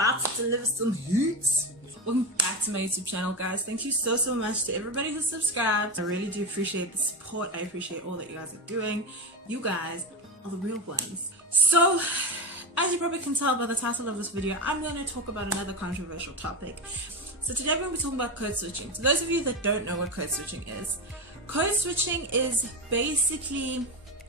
about to deliver some heat. Welcome back to my YouTube channel, guys. Thank you so much to everybody who subscribed. I really do appreciate the support. I appreciate all that you guys are doing. You guys are the real ones. So, as you probably can tell by the title of this video, I'm going to talk about another controversial topic. So today we're going to be talking about code switching. To those of you that don't know what code switching is basically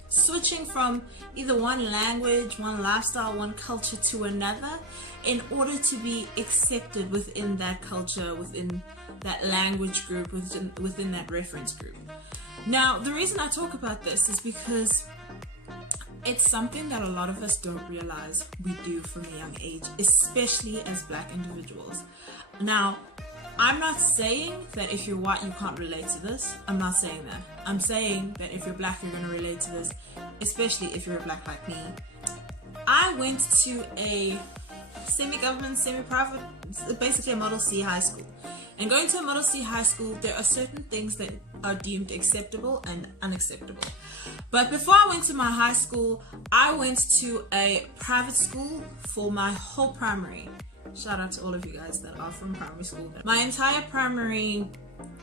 switching from either one language, one lifestyle, one culture to another in order to be accepted within that culture, within that language group, within that reference group. Now, the reason I talk about this is because it's something that a lot of us don't realize we do from a young age, especially as Black individuals. Now, I'm not saying that if you're white you can't relate to this. I'm not saying that. I'm saying that if you're Black you're going to relate to this, especially if you're a Black like me. I went to a semi-government, semi-private, basically a Model C high school. And going to a Model C high school, there are certain things that are deemed acceptable and unacceptable. But before I went to my high school, I went to a private school for my whole primary. Shout out to all of you guys that are from primary school. My entire primary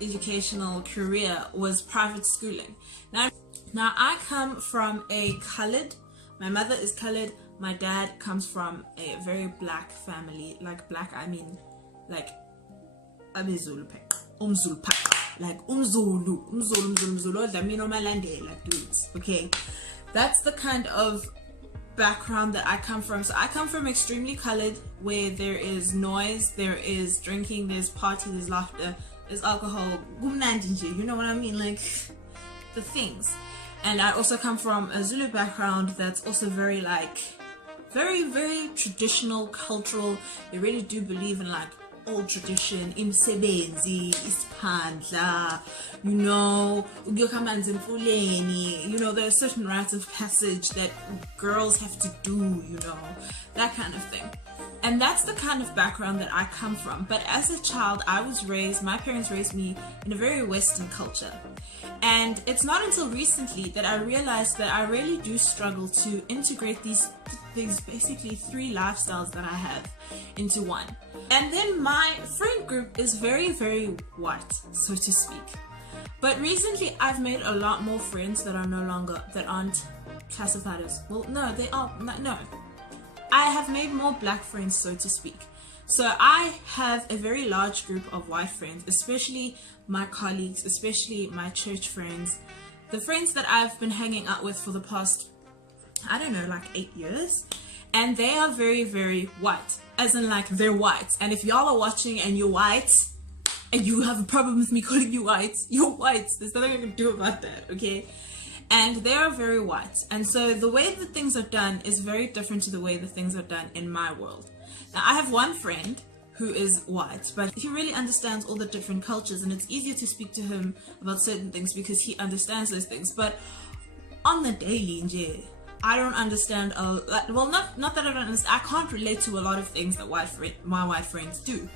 educational career was private schooling. Now I come from a colored, my mother is colored, my dad comes from a very Black family. Like Black, I mean like Abezulu, Umzulu, like Umzulu, Damino Malandela dudes. Okay, that's the kind of background that I come from. So I come from extremely colored, where there is noise, there is drinking, there's party, there's laughter, there's alcohol, you know what I mean, like the things. And I also come from a Zulu background that's also very like very traditional, cultural. They really do believe in like old tradition, imsebenzi, ispandla, you know, there are certain rites of passage that girls have to do, you know, that kind of thing. And that's the kind of background that I come from. But as a child, my parents raised me in a very Western culture. And it's not until recently that I realized that I really do struggle to integrate these basically three lifestyles that I have into one. And then my friend group is very white, so to speak. But recently I've made a lot more friends that aren't classified as, well, no, they are, no. I have made more Black friends, so to speak. So I have a very large group of white friends, especially my colleagues, especially my church friends, the friends that I've been hanging out with for the past, I don't know, like 8 years. And they are very white, as in like they're white. And if y'all are watching and you're white and you have a problem with me calling you white, you're white. There's nothing I can do about that, okay? And they are very white. And so the way that things are done is very different to the way that things are done in my world. Now, I have one friend who is white, but he really understands all the different cultures, and it's easier to speak to him about certain things because he understands those things. But on the daily, I don't understand, well, not that I don't understand, I can't relate to a lot of things that my white friends do.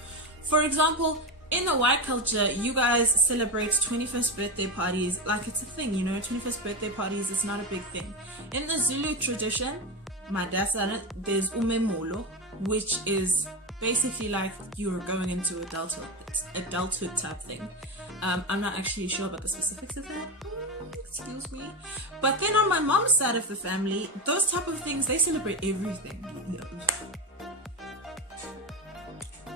For example, in the white culture, you guys celebrate 21st birthday parties like it's a thing, you know, 21st birthday parties is not a big thing. In the Zulu tradition, my dad's on it, there's umemolo, which is basically like you're going into adulthood type thing. I'm not actually sure about the specifics of that. Excuse me. But then on my mom's side of the family, those type of things, they celebrate everything.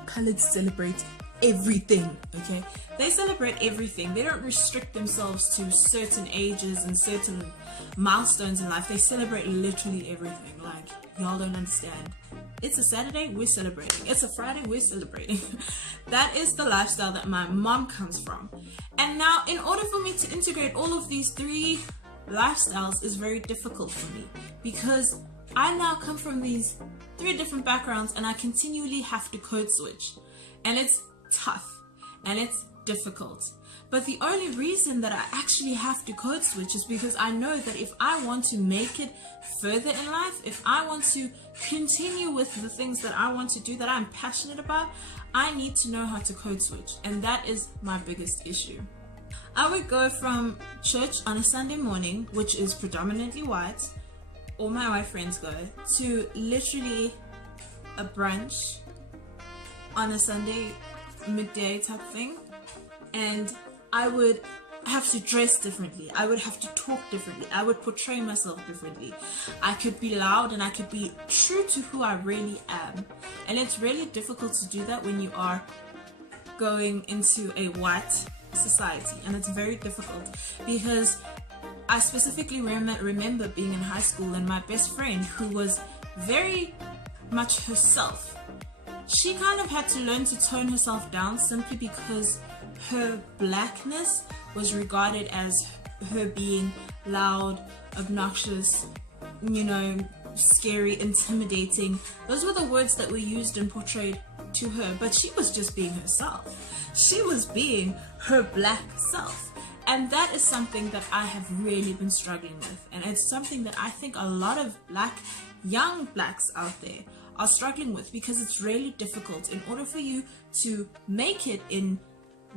Colored celebrate everything, okay? They celebrate everything. They don't restrict themselves to certain ages and certain milestones in life. They celebrate literally everything. Like, y'all don't understand. It's a Saturday, we're celebrating. It's a Friday, we're celebrating. That is the lifestyle that my mom comes from. And now, in order for me to integrate all of these three lifestyles is very difficult for me, because I now come from these three different backgrounds and I continually have to code switch. And it's tough and it's difficult. But the only reason that I actually have to code switch is because I know that if I want to make it further in life, if I want to continue with the things that I want to do, that I'm passionate about, I need to know how to code switch. And that is my biggest issue. I would go from church on a Sunday morning, which is predominantly white, all my white friends go, to literally a brunch on a Sunday midday type thing, and I would have to dress differently. I would have to talk differently. I would portray myself differently. I could be loud and I could be true to who I really am. And it's really difficult to do that when you are going into a white society, and it's very difficult because I specifically remember being in high school and my best friend, who was very much herself, she kind of had to learn to tone herself down simply because her blackness was regarded as her being loud, obnoxious, you know, scary, intimidating. Those were the words that were used and portrayed to her, but she was just being herself. She was being her black self. And that is something that I have really been struggling with. And it's something that I think a lot of young blacks out there are struggling with, because it's really difficult in order for you to make it in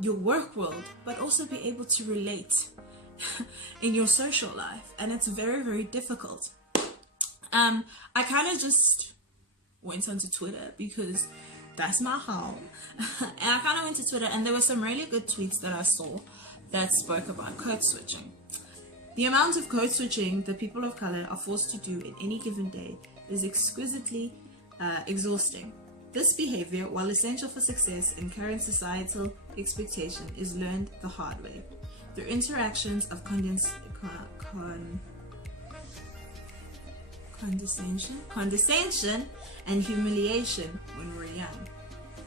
your work world, but also be able to relate in your social life. And it's very, very difficult. I kind of just went onto Twitter because that's my home. And I kind of went to Twitter, and there were some really good tweets that I saw that spoke about code switching. The amount of code switching that people of color are forced to do in any given day is exquisitely exhausting. This behavior, while essential for success in current societal expectation, is learned the hard way through interactions of condescension and humiliation when we're young,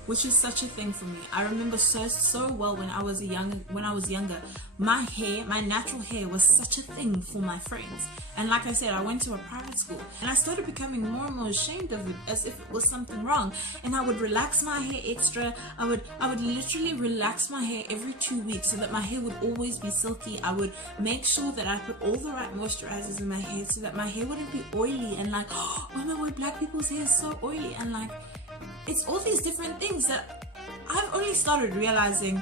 which is such a thing for me. I remember so well when I was younger, my natural hair was such a thing for my friends. And like I said, I went to a private school, and I started becoming more and more ashamed of it, as if it was something wrong. And I would relax my hair extra. I would literally relax my hair every 2 weeks so that my hair would always be silky. I would make sure that I put all the right moisturizers in my hair so that my hair wouldn't be oily and like, oh my word, black people's hair is so oily. And like, it's all these different things that I've only started realizing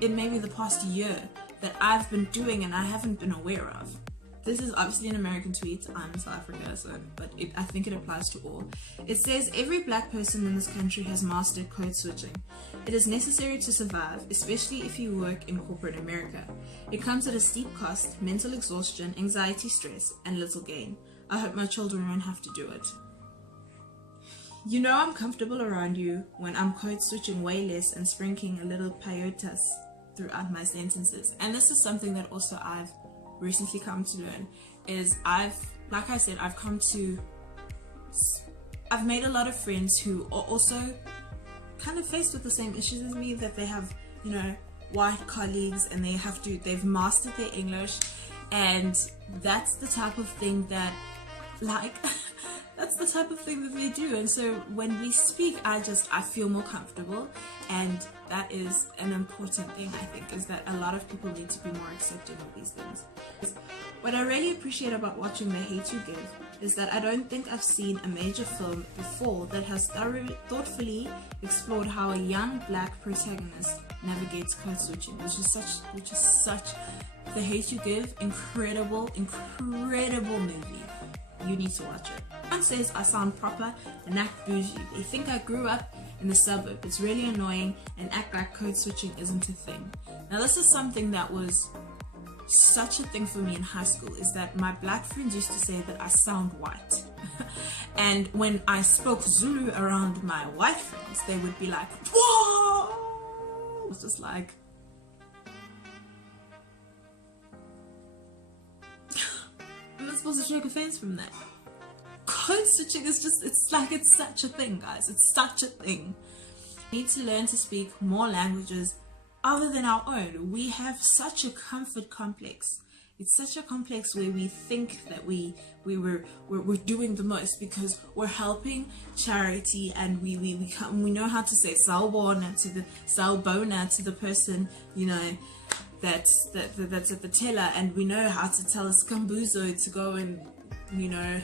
in maybe the past year that I've been doing and I haven't been aware of. This is obviously an American tweet. I'm in South Africa, but I think it applies to all. It says, every black person in this country has mastered code switching. It is necessary to survive, especially if you work in corporate America. It comes at a steep cost, mental exhaustion, anxiety, stress, and little gain. I hope my children won't have to do it. You know I'm comfortable around you when I'm code switching way less and sprinkling a little peyotas throughout my sentences. And this is something that also I've recently come to learn, is I've made a lot of friends who are also kind of faced with the same issues as me, that they have, you know, white colleagues and they've mastered their English, and that's the type of thing that that's the type of thing that they do. And so when we speak, I feel more comfortable, and that is an important thing, I think, is that a lot of people need to be more accepting of these things. What I really appreciate about watching The Hate U Give is that I don't think I've seen a major film before that has thoughtfully explored how a young black protagonist navigates code switching, which is such The Hate U Give, incredible movie. You need to watch it. Everyone says I sound proper and act bougie. They think I grew up in the suburb. It's really annoying and act like code switching isn't a thing. Now this is something that was such a thing for me in high school, is that my black friends used to say that I sound white. And when I spoke Zulu around my white friends, they would be like, whoa! It was just like, I'm not supposed to take offense from that. Code switching is just, it's such a thing, guys. It's such a thing. We need to learn to speak more languages other than our own. We have such a comfort complex. It's such a complex where we think that we're doing the most because we're helping charity, and we know how to say sawubona to the person, you know, that's at the teller, and we know how to tell a skambuzo to go and, you know,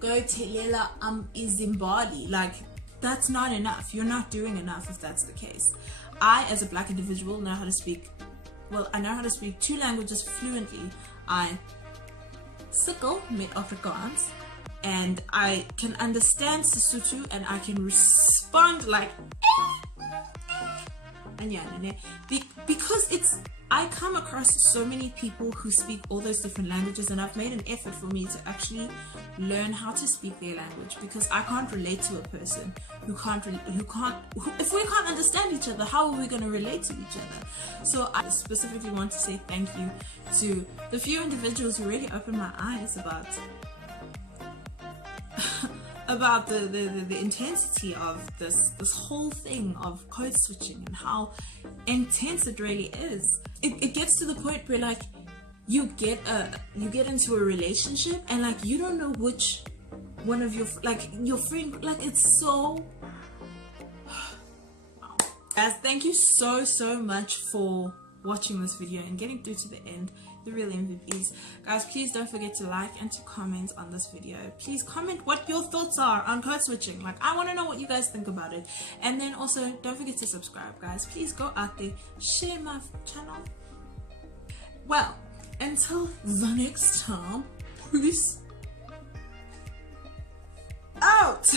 go telela izimbali. Like, that's not enough. You're not doing enough if that's the case. I, as a black individual, know how to speak, well, I know how to speak 2 languages fluently. I sukkel met Afrikaans, and I can understand Sesotho and I can respond like because I come across so many people who speak all those different languages, and I've made an effort for me to actually learn how to speak their language, because I can't relate to a person who if we can't understand each other, how are we going to relate to each other? So I specifically want to say thank you to the few individuals who really opened my eyes about about the intensity of this whole thing of code switching and how intense it really is. It gets to the point where like you get into a relationship and like you don't know which one of your friend, like it's so guys, thank you so much for watching this video and getting through to the end, the real MVPs. Guys, please don't forget to like and to comment on this video. Please comment what your thoughts are on code switching. Like, I want to know what you guys think about it. And then also don't forget to subscribe, guys. Please go out there, share my channel. Well, until the next time, peace out.